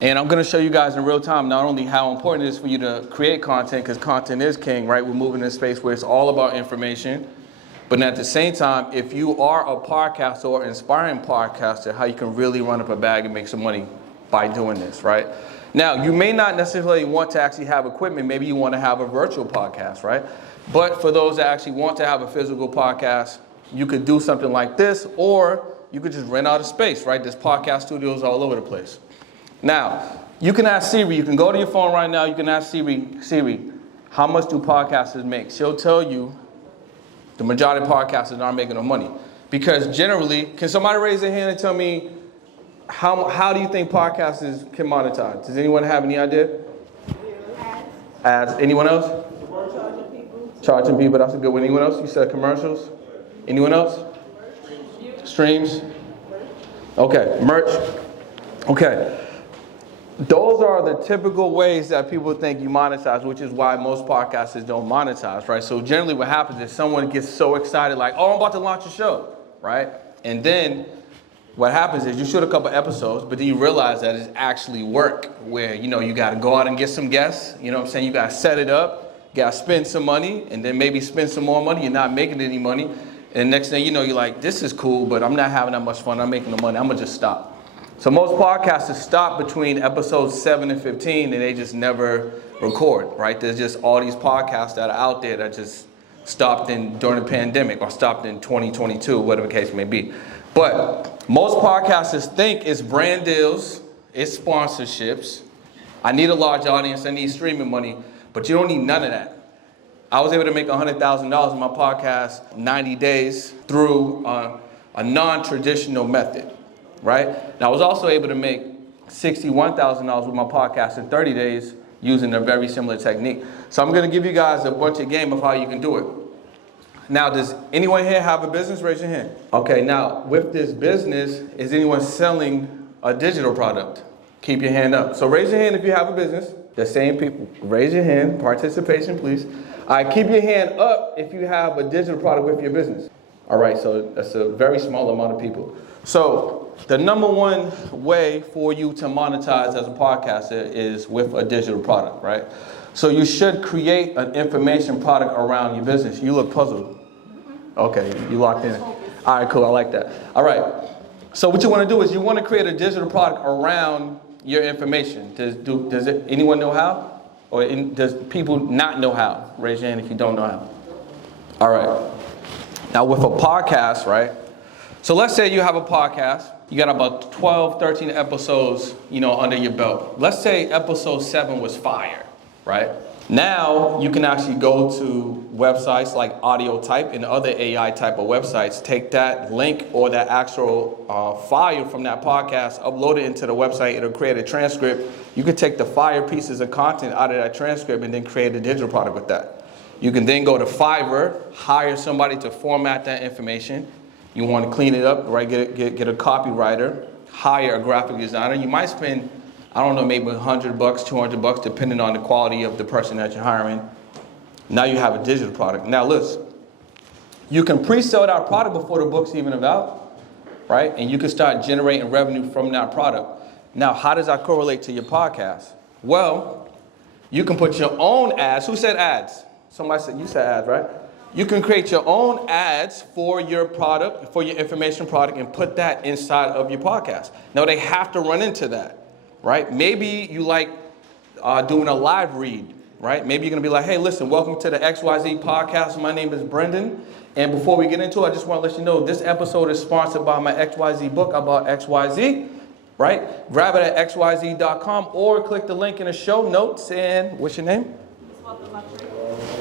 And I'm going to show you guys in real time not only how important it is for you to create content, because content is king, right? We're moving in a space where it's all about information. But at the same time, if you are a podcaster or inspiring podcaster, how you can really run up a bag and make some money by doing this, right? Now, you may not necessarily want to actually have equipment. Maybe you want to have a virtual podcast, right? But for those that actually want to have a physical podcast, you could do something like this, or you could just rent out a space, right? There's podcast studios all over the place. Now, you can ask Siri, you can go to your phone right now, you can ask Siri, how much do podcasters make? She'll tell you the majority of podcasters aren't making no money. Because generally, can somebody raise their hand and tell me, how do you think podcasters can monetize? Does anyone have any idea? Ads. Anyone else? Charging people. Charging people, that's a good one. Anyone else? You said commercials? Anyone else? Streams? Okay, merch? Okay. Those are the typical ways that people think you monetize, which is why most podcasters don't monetize, right? So generally what happens is someone gets so excited, like, oh, I'm about to launch a show, right? And then what happens is you shoot a couple episodes, but then you realize that it's actually work, where, you got to go out and get some guests, you know what I'm saying? You got to set it up, you got to spend some money, and then maybe spend some more money. You're not making any money. And the next thing you know, you're like, this is cool, but I'm not having that much fun. I'm making no money. I'm going to just stop. So most podcasters stop between episodes 7 and 15, and they just never record, right? There's just all these podcasts that are out there that just stopped during the pandemic or stopped in 2022, whatever the case may be. But most podcasters think it's brand deals, it's sponsorships. I need a large audience, I need streaming money, but you don't need none of that. I was able to make $100,000 in my podcast 90 days through a non-traditional method. Right? And I was also able to make $61,000 with my podcast in 30 days using a very similar technique. So I'm going to give you guys a bunch of game of how you can do it. Now, does anyone here have a business? Raise your hand. Okay, now with this business, is anyone selling a digital product? Keep your hand up. So raise your hand if you have a business. The same people, raise your hand. Participation, please. All right, keep your hand up if you have a digital product with your business. All right, so that's a very small amount of people. So the number one way for you to monetize as a podcaster is with a digital product, right? So you should create an information product around your business. You look puzzled. Okay, you locked in. All right, cool, I like that. All right, so what you want to do is you want to create a digital product around your information. Does anyone know how? Or does people not know how? Raise your hand if you don't know how. All right. Now with a podcast, right? So let's say you have a podcast. You got about 12, 13 episodes, under your belt. Let's say episode 7 was fire, right? Now you can actually go to websites like AudioType and other AI type of websites, take that link or that actual file from that podcast, upload it into the website, it'll create a transcript. You can take the fire pieces of content out of that transcript and then create a digital product with that. You can then go to Fiverr, hire somebody to format that information. You want to clean it up, right? Get a copywriter, hire a graphic designer. You might spend, I don't know, maybe $100, $200, depending on the quality of the person that you're hiring. Now you have a digital product. Now listen, you can pre-sell that product before the book's even about, right? And you can start generating revenue from that product. Now, how does that correlate to your podcast? Well, you can put your own ads. Who said ads? Somebody said, you said ads, right? You can create your own ads for your product, for your information product, and put that inside of your podcast. Now, they have to run into that, right? Maybe you like doing a live read, right? Maybe you're going to be like, hey, listen, welcome to the XYZ podcast. My name is Brendan. And before we get into it, I just want to let you know this episode is sponsored by my XYZ book about XYZ, right? Grab it at xyz.com or click the link in the show notes. And what's your name?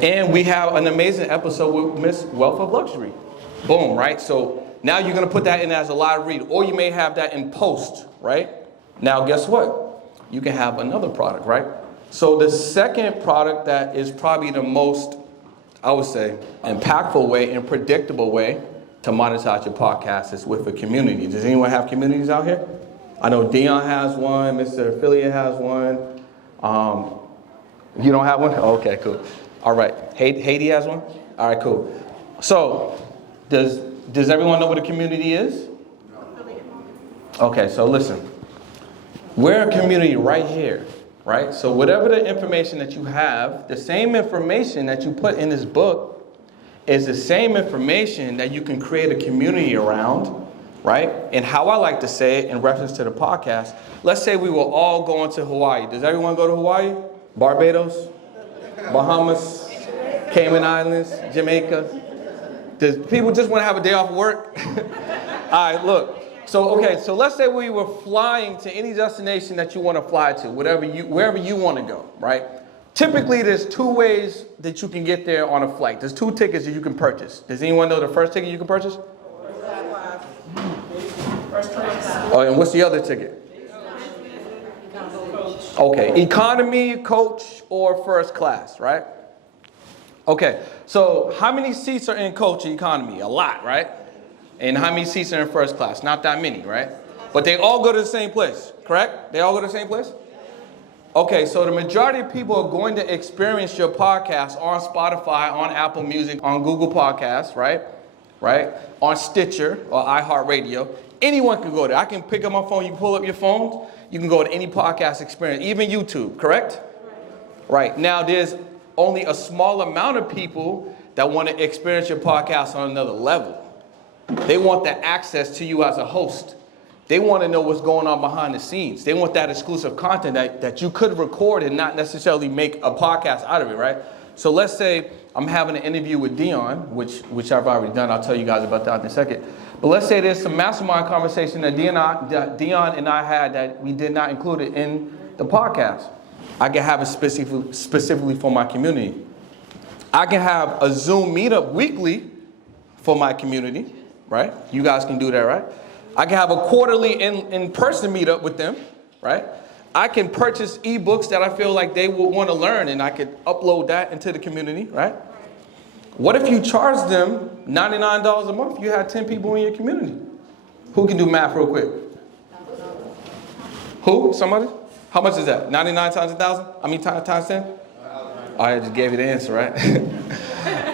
And we have an amazing episode with Miss Wealth of Luxury. Boom, right? So now you're going to put that in as a live read, or you may have that in post, right? Now, guess what? You can have another product, right? So the second product that is probably the most, I would say, impactful way and predictable way to monetize your podcast is with a community. Does anyone have communities out here? I know Dion has one. Mr. Affiliate has one. You don't have one? Okay, cool. All right. Haiti has one? All right, cool. So, does everyone know what a community is? Okay, so listen. We're a community right here, right? So whatever the information that you have, the same information that you put in this book is the same information that you can create a community around, right? And how I like to say it in reference to the podcast, let's say we were all going to Hawaii. Does everyone go to Hawaii? Barbados? Bahamas? Cayman Islands? Jamaica? Does people just want to have a day off work? All right, look. So let's say we were flying to any destination that you want to fly to, wherever you want to go, right? Typically, there's two ways that you can get there on a flight. There's two tickets that you can purchase. Does anyone know the first ticket you can purchase? First class. Oh, and what's the other ticket? Okay, economy, coach, or first class, right? Okay, so how many seats are in coach economy? A lot, right? And how many seats are in first class? Not that many, right? But they all go to the same place, correct? They all go to the same place? Okay, so the majority of people are going to experience your podcast on Spotify, on Apple Music, on Google Podcasts, right? Right? On Stitcher or iHeartRadio. Anyone can go there. I can pick up my phone, you can pull up your phone, you can go to any podcast experience, even YouTube, correct? Right. Now there's only a small amount of people that want to experience your podcast on another level. They want the access to you as a host. They want to know what's going on behind the scenes. They want that exclusive content that you could record and not necessarily make a podcast out of it, right? So let's say I'm having an interview with Dion, which I've already done. I'll tell you guys about that in a second. But let's say there's some mastermind conversation that Dion and I had that we did not include it in the podcast. I can have it specifically for my community. I can have a Zoom meetup weekly for my community, right? You guys can do that, right? I can have a quarterly in-person meetup with them, right? I can purchase ebooks that I feel like they will want to learn, and I could upload that into the community, right? What if you charge them $99 a month? You had 10 people in your community. Who can do math real quick? Who? Somebody? How much is that? 99 times 1,000? I mean times 10? I just gave you the answer, right?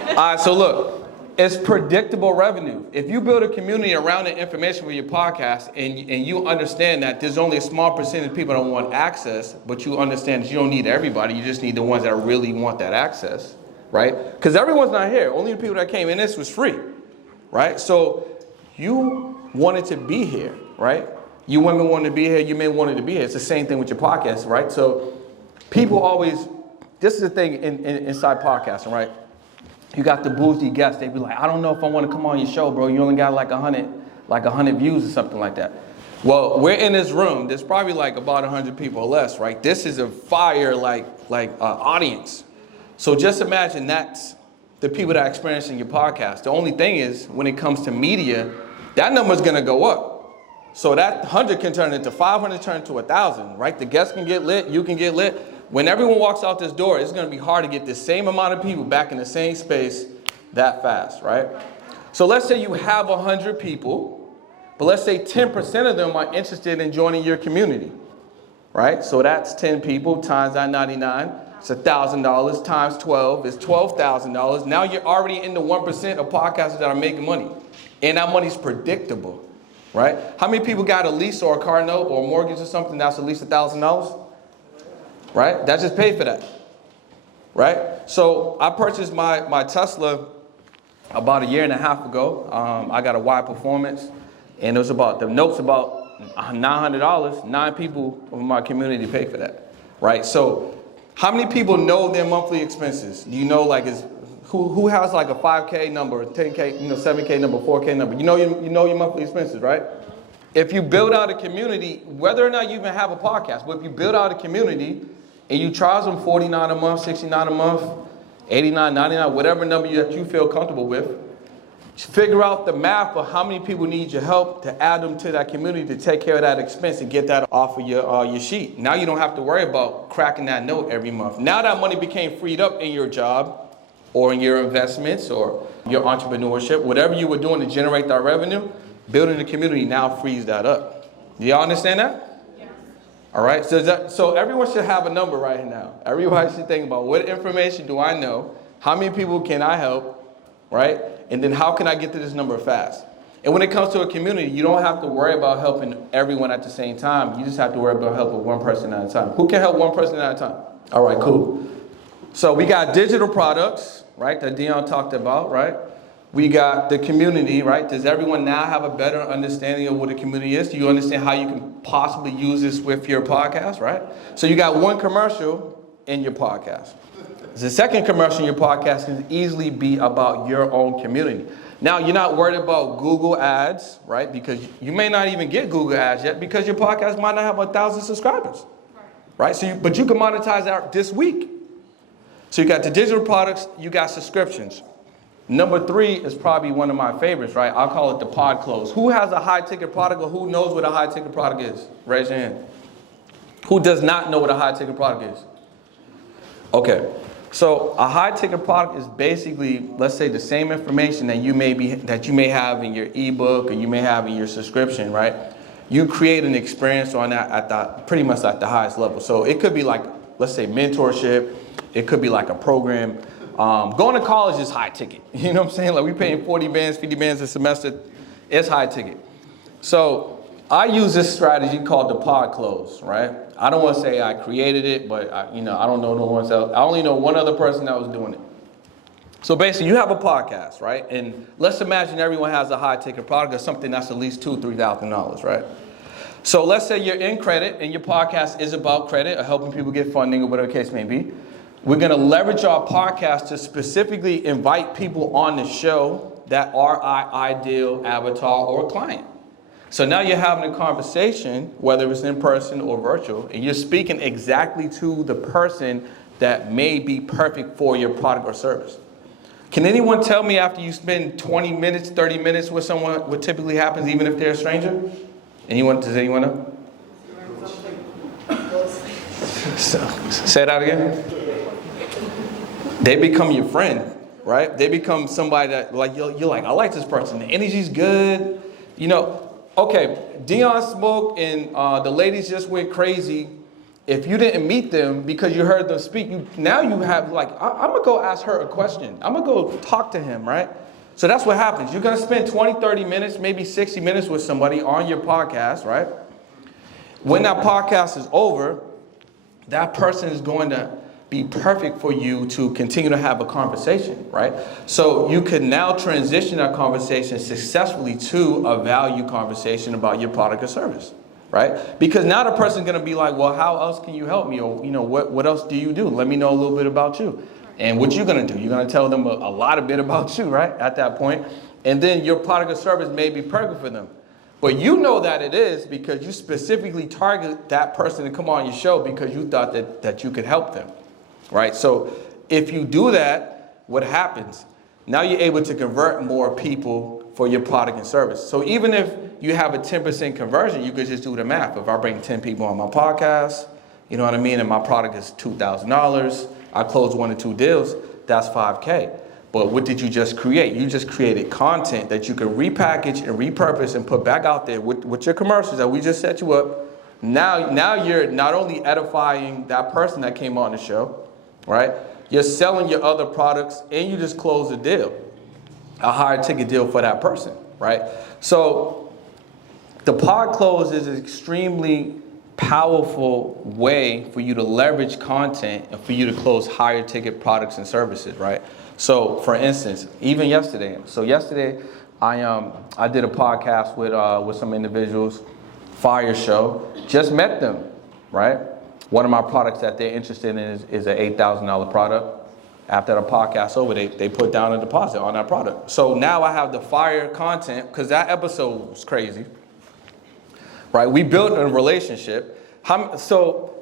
All right, so look. It's predictable revenue. If you build a community around the information for your podcast and you understand that there's only a small percentage of people that want access, but you understand that you don't need everybody, you just need the ones that really want that access, right? Because everyone's not here. Only the people that came in this was free, right? So you wanted to be here, right? You women wanted to be here, you men wanted to be here. It's the same thing with your podcast, right? So people always, this is the thing inside podcasting, right? You got the bougie guests. They be like, I don't know if I want to come on your show, bro. You only got like 100 views or something like that. Well, we're in this room. There's probably like about 100 people or less, right? This is a fire audience. So just imagine that's the people that are experiencing your podcast. The only thing is, when it comes to media, that number is going to go up. So that 100 can turn into 500, turn into 1,000, right? The guests can get lit. You can get lit. When everyone walks out this door, it's going to be hard to get the same amount of people back in the same space that fast, right? So let's say you have 100 people, but let's say 10% of them are interested in joining your community, right? So that's 10 people times that 99. It's $1,000 times 12 is $12,000. Now you're already in the 1% of podcasters that are making money. And that money's predictable, right? How many people got a lease or a car note or a mortgage or something that's at least $1,000? Right? That just paid for that. Right? So I purchased my Tesla about a year and a half ago. I got a Y Performance, and it was about $900. 9 people in my community paid for that. Right? So how many people know their monthly expenses? Do you know who has like a 5K number, 10K, 7K number, 4K number? You know your monthly expenses, right? If you build out a community, whether or not you even have a podcast, but if you build out a community and you charge them $49 a month, $69 a month, $89, $99, whatever number that you feel comfortable with, figure out the math of how many people need your help to add them to that community to take care of that expense and get that off of your sheet. Now you don't have to worry about cracking that note every month. Now that money became freed up in your job or in your investments or your entrepreneurship, whatever you were doing to generate that revenue, building a community now frees that up. Do y'all understand that? Yeah. All right. So everyone should have a number right now. Everybody should think about what information do I know? How many people can I help? Right? And then how can I get to this number fast? And when it comes to a community, you don't have to worry about helping everyone at the same time. You just have to worry about helping one person at a time. Who can help one person at a time? All right, cool. So we got digital products, right, that Dion talked about, right? We got the community, right? Does everyone now have a better understanding of what a community is? Do you understand how you can possibly use this with your podcast, right? So you got one commercial in your podcast. The second commercial in your podcast can easily be about your own community. Now, you're not worried about Google ads, right? Because you may not even get Google ads yet because your podcast might not have 1,000 subscribers, right? But you can monetize that this week. So you got the digital products, you got subscriptions. Number 3 is probably one of my favorites, right? I'll call it the pod close. Who has a high ticket product or who knows what a high ticket product is? Raise your hand. Who does not know what a high ticket product is? Okay. So a high ticket product is basically, let's say, the same information that you may have in your ebook or you may have in your subscription, right? You create an experience on that at pretty much at the highest level. So it could be like, let's say, mentorship. It could be like a program. Going to college is high ticket. You know what I'm saying? Like we paying 40 bands, 50 bands a semester. It's high ticket. So I use this strategy called the pod close, right? I don't want to say I created it, but I don't know no one else. I only know one other person that was doing it. So basically, you have a podcast, right? And let's imagine everyone has a high ticket product or something that's at least $2,000-$3,000, right? So let's say you're in credit and your podcast is about credit or helping people get funding or whatever the case may be. We're going to leverage our podcast to specifically invite people on the show that are our ideal avatar or client. So now you're having a conversation, whether it's in person or virtual, and you're speaking exactly to the person that may be perfect for your product or service. Can anyone tell me after you spend 20 minutes, 30 minutes with someone, what typically happens even if they're a stranger? Does anyone know? Say that again. They become your friend, right? They become somebody that like you're like, I like this person. The energy's good. Okay, Dion spoke and the ladies just went crazy. If you didn't meet them because you heard them speak, now you have like, I'm going to go ask her a question. I'm going to go talk to him, right? So that's what happens. You're going to spend 20, 30 minutes, maybe 60 minutes with somebody on your podcast, right? When that podcast is over, that person is going to be perfect for you to continue to have a conversation, right? So you can now transition that conversation successfully to a value conversation about your product or service, right? Because now the person's gonna be like, well, how else can you help me? Or, what else do you do? Let me know a little bit about you. And what you're gonna do, you're gonna tell them a lot of bit about you, right? At that point. And then your product or service may be perfect for them. But you know that it is because you specifically target that person to come on your show because you thought that you could help them. Right? So if you do that, what happens? Now you're able to convert more people for your product and service. So even if you have a 10% conversion, you could just do the math. If I bring 10 people on my podcast, you know what I mean, and my product is $2,000, I close 1 or 2 deals, that's $5K. But what did you just create? You just created content that you can repackage and repurpose and put back out there with your commercials that we just set you up. Now you're not only edifying that person that came on the show, right? You're selling your other products and you just close a deal, a higher ticket deal for that person, right? So the pod close is an extremely powerful way for you to leverage content and for you to close higher ticket products and services, right? So for instance, even yesterday, I did a podcast with some individuals, Fire Show, just met them, right? One of my products that they're interested in is an $8,000 product. After the podcast's over, they put down a deposit on that product. So now I have the fire content, because that episode was crazy, right? We built a relationship. So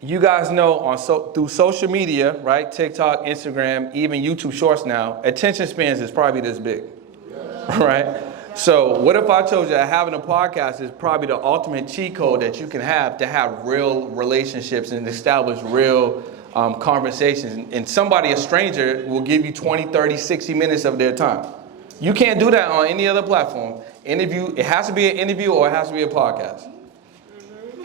you guys know through social media, right? TikTok, Instagram, even YouTube Shorts now, attention spans is probably this big, right? So what if I told you that having a podcast is probably the ultimate cheat code that you can have to have real relationships and establish real conversations. And somebody, a stranger, will give you 20, 30, 60 minutes of their time. You can't do that on any other platform. It has to be an interview or it has to be a podcast.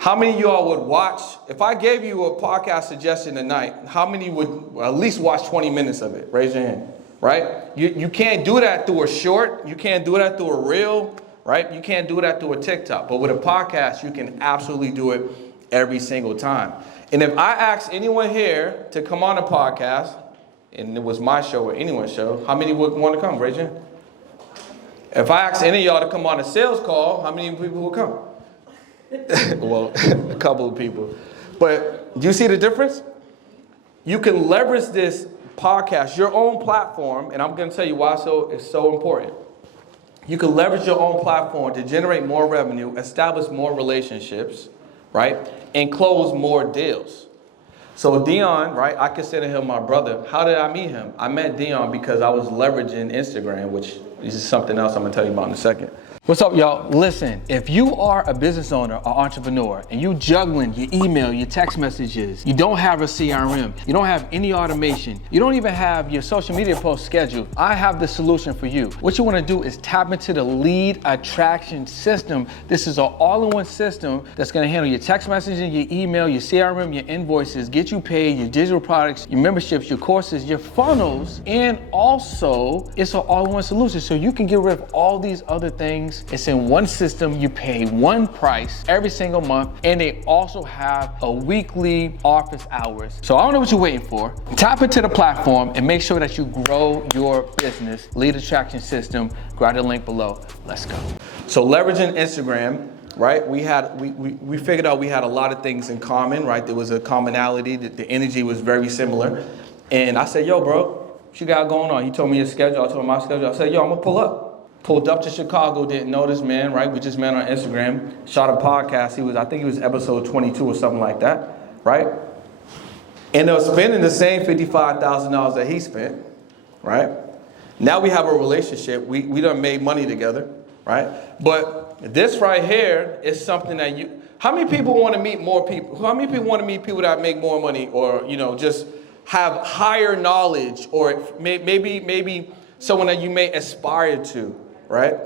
How many of y'all would watch, if I gave you a podcast suggestion tonight, how many would at least watch 20 minutes of it? Raise your hand. right? You can't do that through a short. You can't do that through a reel, right? You can't do that through a TikTok. But with a podcast, you can absolutely do it every single time. And if I ask anyone here to come on a podcast, and it was my show or anyone's show, how many would want to come? Raise your hand. If I ask any of y'all to come on a sales call, how many people will come? Well, a couple of people. But do you see the difference? You can leverage this podcast, your own platform, and I'm going to tell you why it's so important. You can leverage your own platform to generate more revenue, establish more relationships, right, and close more deals. So Dion, right, I consider him my brother. How did I meet him? I met Dion because I was leveraging Instagram, which is something else I'm going to tell you about in a second. What's up, y'all? Listen, if you are a business owner or entrepreneur and you juggling your email, your text messages, you don't have a CRM, you don't have any automation, you don't even have your social media posts scheduled, I have the solution for you. What you want to do is tap into the lead attraction system. This is an all-in-one system that's going to handle your text messaging, your email, your CRM, your invoices, get you paid, your digital products, your memberships, your courses, your funnels, and also it's an all-in-one solution so you can get rid of all these other things. It's in one system. You pay one price every single month, and they also have a weekly office hours. So I don't know what you're waiting for. Tap into the platform and make sure that you grow your business. Lead attraction system. Grab the link below. Let's go. So leveraging Instagram, right? We figured out we had a lot of things in common, right? There was a commonality. The energy was very similar, and I said, "Yo, bro, what you got going on?" He told me his schedule. I told him my schedule. I said, "Yo, I'm gonna pull up." Pulled up to Chicago, didn't know this man, right? We just met on Instagram, shot a podcast. I think he was episode 22 or something like that, right? Ended up spending the same $55,000 that he spent, right? Now we have a relationship. We done made money together, right? But this right here is something that how many people want to meet more people? How many people want to meet people that make more money or, just have higher knowledge or maybe someone that you may aspire to? Right?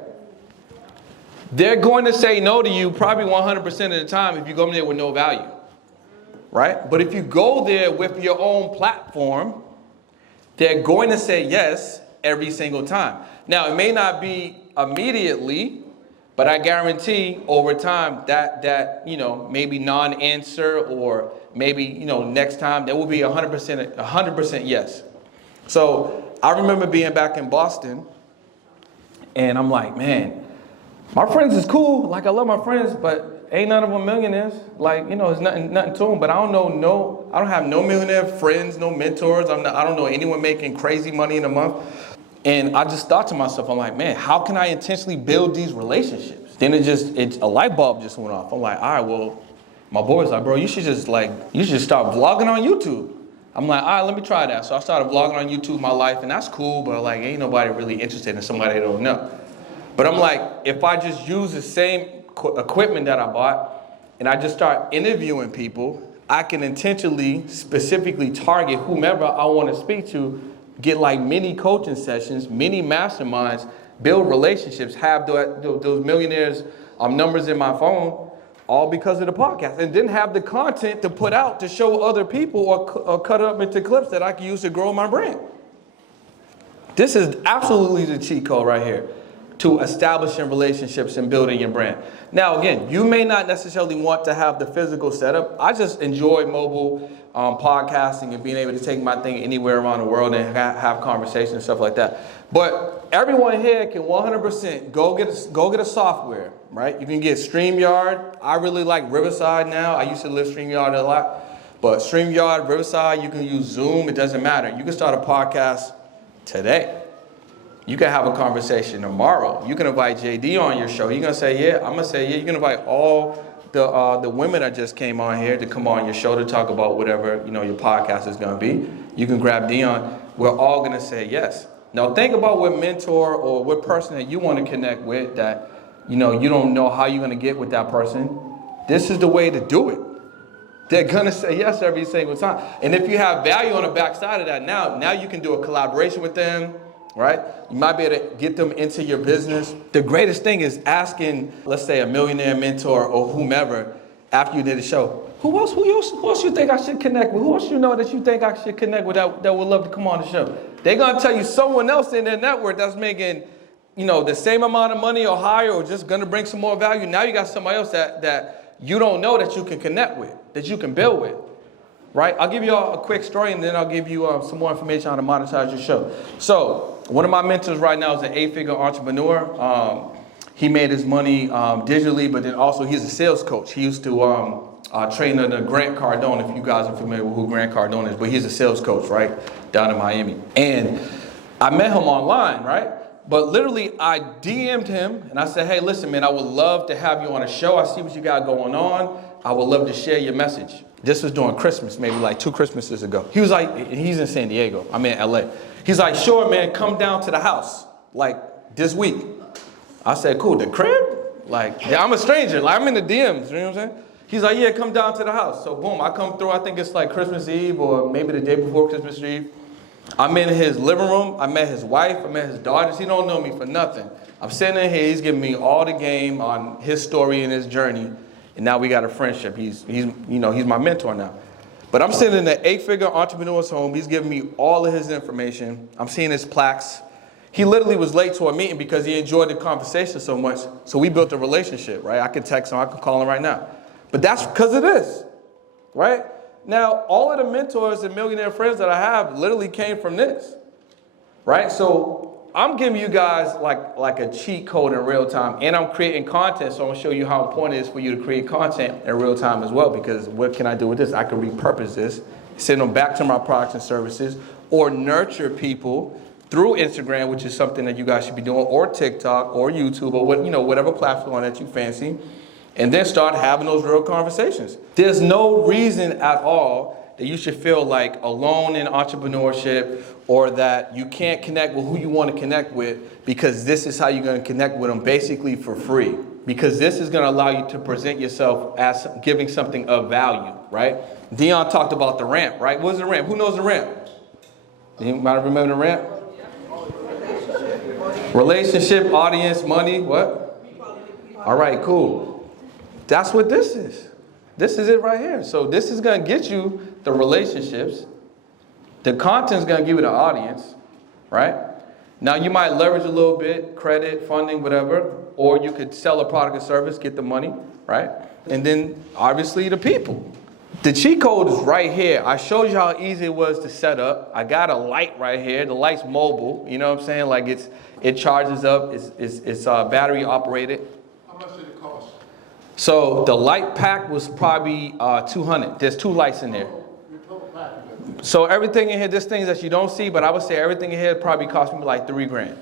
They're going to say no to you probably 100% of the time if you go there with no value. Right? But if you go there with your own platform, they're going to say yes every single time. Now, it may not be immediately, but I guarantee over time that maybe non-answer or maybe, next time there will be 100% yes. So I remember being back in Boston. And I'm like, man, my friends is cool. Like, I love my friends, but ain't none of them millionaires. Like, it's nothing to them. But I don't have no millionaire friends, no mentors. I don't know anyone making crazy money in a month. And I just thought to myself, I'm like, man, how can I intentionally build these relationships? Then a light bulb just went off. I'm like, all right, well, my boy's like, bro, you should start vlogging on YouTube. I'm like, all right, let me try that. So I started vlogging on YouTube my life, and that's cool, but like, ain't nobody really interested in somebody they don't know. But I'm like, if I just use the same equipment that I bought, and I just start interviewing people, I can intentionally, specifically target whomever I want to speak to, get like mini coaching sessions, mini masterminds, build relationships, have those millionaires' numbers in my phone, all because of the podcast, and then have the content to put out to show other people or cut it up into clips that I can use to grow my brand. This is absolutely the cheat code right here to establishing relationships and building your brand. Now, again, you may not necessarily want to have the physical setup. I just enjoy mobile podcasting and being able to take my thing anywhere around the world and have conversations and stuff like that. But everyone here can 100% go get a software, right? You can get StreamYard. I really like Riverside now. I used to live StreamYard a lot. But StreamYard, Riverside, you can use Zoom. It doesn't matter. You can start a podcast today. You can have a conversation tomorrow. You can invite JD on your show. You're going to say, yeah. I'm going to say, yeah. You can invite all the women that just came on here to come on your show to talk about whatever, your podcast is going to be. You can grab Dion. We're all going to say yes. Now, think about what mentor or what person that you want to connect with that, you don't know how you're going to get with that person. This is the way to do it. They're going to say yes every single time. And if you have value on the backside of that, now you can do a collaboration with them. Right? You might be able to get them into your business. The greatest thing is asking, let's say, a millionaire mentor or whomever, after you did the show, who else you think I should connect with? Who else you know that you think I should connect with that would love to come on the show? They're going to tell you someone else in their network that's making, the same amount of money or higher, or just going to bring some more value. Now you got somebody else that you don't know that you can connect with, that you can build with, right? I'll give you all a quick story, and then I'll give you some more information on how to monetize your show. So one of my mentors right now is an 8-figure entrepreneur. He made his money digitally, but then also he's a sales coach. He used to train under Grant Cardone, if you guys are familiar with who Grant Cardone is, but he's a sales coach, right, down in Miami. And I met him online, right? But literally, I DM'd him, and I said, hey, listen, man, I would love to have you on a show. I see what you got going on. I would love to share your message. This was during Christmas, maybe like 2 Christmases ago. He was like, he's in San Diego. I'm in LA. He's like, sure, man, come down to the house, like this week. I said, cool, the crib? Like, yeah, I'm a stranger. Like, I'm in the DMs, you know what I'm saying? He's like, yeah, come down to the house. So boom, I come through. I think it's like Christmas Eve or maybe the day before Christmas Eve. I'm in his living room. I met his wife. I met his daughters. He don't know me for nothing. I'm sitting in here. He's giving me all the game on his story and his journey. And now we got a friendship. He's my mentor now. But I'm sitting in an 8-figure entrepreneur's home. He's giving me all of his information. I'm seeing his plaques. He literally was late to a meeting because he enjoyed the conversation so much. So we built a relationship, right? I can text him. I can call him right now. But that's because of this, right? Now, all of the mentors and millionaire friends that I have literally came from this, right? So I'm giving you guys like a cheat code in real time, and I'm creating content, so I'm gonna show you how important it is for you to create content in real time as well, because what can I do with this? I can repurpose this, send them back to my products and services, or nurture people through Instagram, which is something that you guys should be doing, or TikTok, or YouTube, or whatever platform that you fancy. And then start having those real conversations. There's no reason at all that you should feel like alone in entrepreneurship, or that you can't connect with who you want to connect with, because this is how you're going to connect with them basically for free. Because this is going to allow you to present yourself as giving something of value, right? Dion talked about the ramp, right? What's the ramp? Who knows the ramp? Anybody remember the ramp? Relationship, audience, money, what? All right, cool. That's what this is. This is it right here. So this is going to get you the relationships. The content's going to give you the audience, right? Now you might leverage a little bit, credit, funding, whatever, or you could sell a product or service, get the money, right? And then obviously the people. The cheat code is right here. I showed you how easy it was to set up. I got a light right here. The light's mobile. You know what I'm saying? Like it charges up. It's battery operated. How much did it cost? So the light pack was probably $200. There's 2 lights in there. So everything in here, there's things that you don't see, but I would say everything in here probably cost me like $3,000.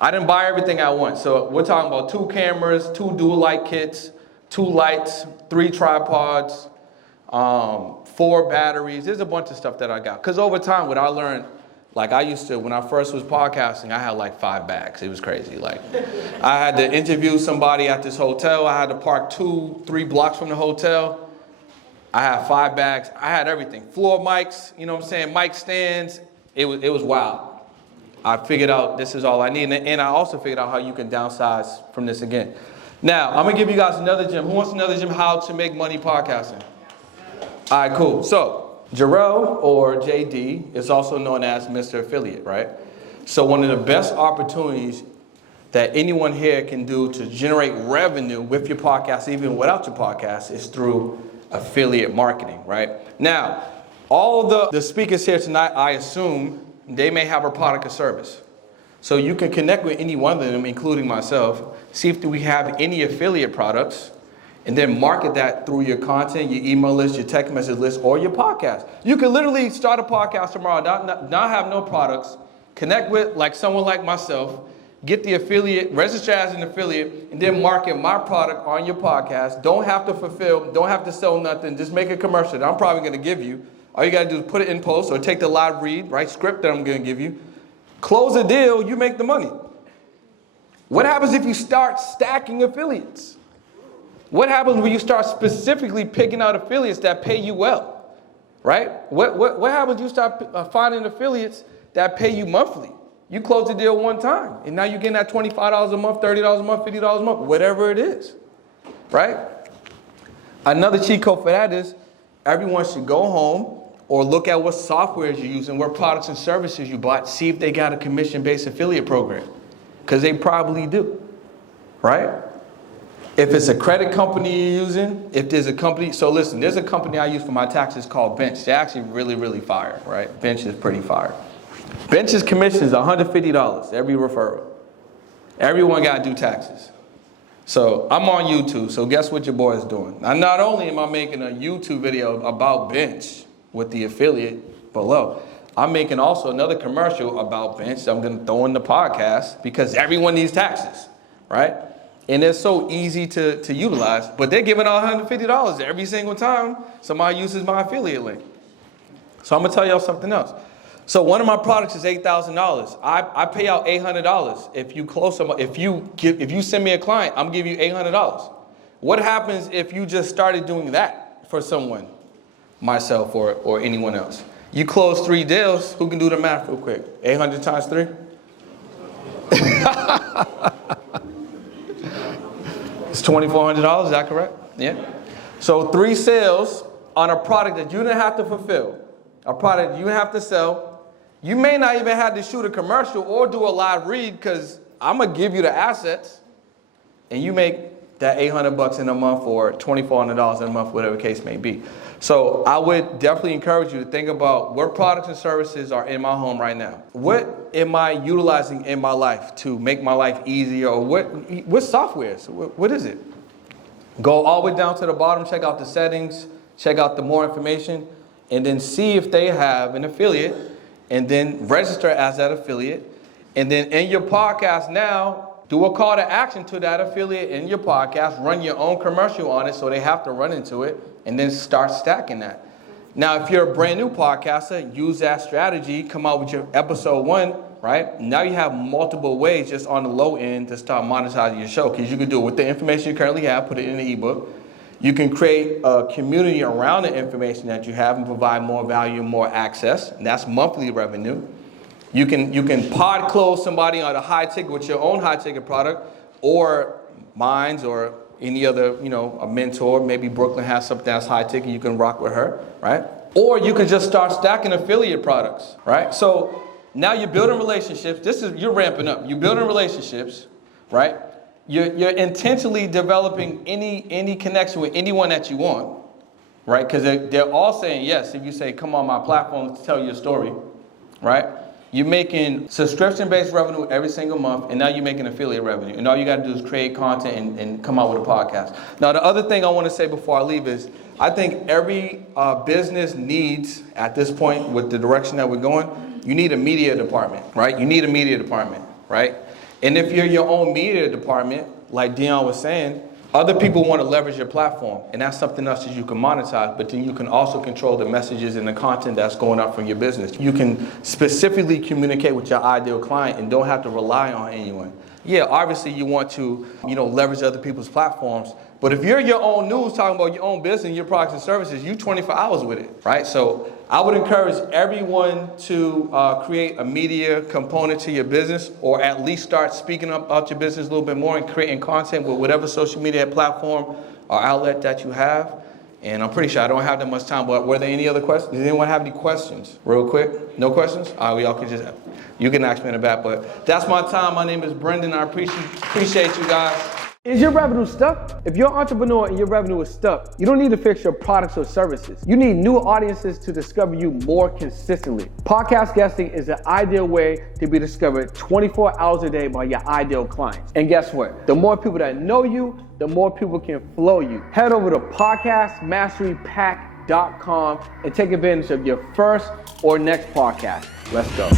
I didn't buy everything at once. So we're talking about 2 cameras, 2 dual light kits, 2 lights, 3 tripods, 4 batteries. There's a bunch of stuff that I got. Because over time, what I learned, like I used to, when I first was podcasting, I had like 5 bags. It was crazy. Like I had to interview somebody at this hotel. I had to park 2-3 blocks from the hotel. I had 5 bags. I had everything. Floor mics, you know what I'm saying? Mic stands. It was wild. I figured out this is all I need. And I also figured out how you can downsize from this again. Now, I'm going to give you guys another gem. Who wants another gem? How to make money podcasting. All right, cool. So Jarrell, or JD, is also known as Mr. Affiliate, right? So one of the best opportunities that anyone here can do to generate revenue with your podcast, even without your podcast, is through affiliate marketing, right? Now, all the speakers here tonight, I assume they may have a product or service. So you can connect with any one of them, including myself, see if we have any affiliate products, and then market that through your content, your email list, your text message list, or your podcast. You can literally start a podcast tomorrow, not have no products, connect with like someone like myself, get the affiliate, register as an affiliate, and then market my product on your podcast. Don't have to fulfill, don't have to sell nothing, just make a commercial that I'm probably gonna give you. All you gotta do is put it in post or take the live read, right, script that I'm gonna give you. Close a deal, you make the money. What happens if you start stacking affiliates? What happens when you start specifically picking out affiliates that pay you well, right? What happens when you start finding affiliates that pay you monthly? You close the deal one time, and now you're getting that $25 a month, $30 a month, $50 a month, whatever it is, right? Another cheat code for that is everyone should go home or look at what software you're using, what products and services you bought, see if they got a commission-based affiliate program. Because they probably do, right? If it's a credit company you're using, if there's a company, so listen, there's a company I use for my taxes called Bench. They're actually really, really fire, right? Bench is pretty fire. Bench's commission is $150 every referral. Everyone got to do taxes. So I'm on YouTube, so guess what your boy is doing? Now, not only am I making a YouTube video about Bench with the affiliate below, I'm making also another commercial about Bench. I'm going to throw in the podcast because everyone needs taxes, right? And it's so easy to utilize, but they're giving out $150 every single time somebody uses my affiliate link. So I'm gonna tell y'all something else. So one of my products is $8,000. I pay out $800 if you close somebody. If you send me a client, I'm giving you $800. What happens if you just started doing that for someone, myself or anyone else? You close 3 deals. Who can do the math real quick? 800 times 3. It's $2,400, is that correct? Yeah. So 3 sales on a product that you didn't have to fulfill, a product you didn't have to sell. You may not even have to shoot a commercial or do a live read because I'm going to give you the assets and you make that $800 in a month or $2,400 in a month, whatever the case may be. So I would definitely encourage you to think about what products and services are in my home right now. What am I utilizing in my life to make my life easier, or what softwares? What is it? Go all the way down to the bottom, check out the settings, check out the more information, and then see if they have an affiliate, and then register as that affiliate. And then in your podcast now, do a call to action to that affiliate in your podcast, run your own commercial on it so they have to run into it, and then start stacking that. Now, if you're a brand new podcaster, use that strategy, come out with your episode 1, right? Now you have multiple ways just on the low end to start monetizing your show, because you can do it with the information you currently have, put it in the ebook. You can create a community around the information that you have and provide more value, more access, and that's monthly revenue. You can pod close somebody on a high ticket with your own high ticket product, or mine's, or any other, a mentor. Maybe Brooklyn has something that's high ticket, you can rock with her, right? Or you could just start stacking affiliate products, right? So now you're building relationships. You're ramping up. You're building relationships, right? You're intentionally developing any connection with anyone that you want, right? Because they're all saying yes if you say, come on my platform to tell your story, right? You're making subscription-based revenue every single month, and now you're making affiliate revenue. And all you got to do is create content and come out with a podcast. Now, the other thing I want to say before I leave is I think every business needs, at this point, with the direction that we're going, you need a media department, right? You need a media department, right? And if you're your own media department, like Dion was saying, other people want to leverage your platform, and that's something else that you can monetize, but then you can also control the messages and the content that's going up from your business. You can specifically communicate with your ideal client and don't have to rely on anyone. Yeah, obviously you want to, leverage other people's platforms, but if you're your own news talking about your own business, your products and services, you 24 hours with it, right? So I would encourage everyone to create a media component to your business, or at least start speaking about your business a little bit more and creating content with whatever social media platform or outlet that you have. And I'm pretty sure I don't have that much time, but were there any other questions? Does anyone have any questions? Real quick? No questions? All right, we all can you can ask me in the back, but that's my time. My name is Brendan. I appreciate you guys. Is your revenue stuck? If you're an entrepreneur and your revenue is stuck, you don't need to fix your products or services. You need new audiences to discover you more consistently. Podcast guesting is the ideal way to be discovered 24 hours a day by your ideal clients. And guess what? The more people that know you, the more people can flow you. Head over to podcastmasterypack.com and take advantage of your first or next podcast. Let's go.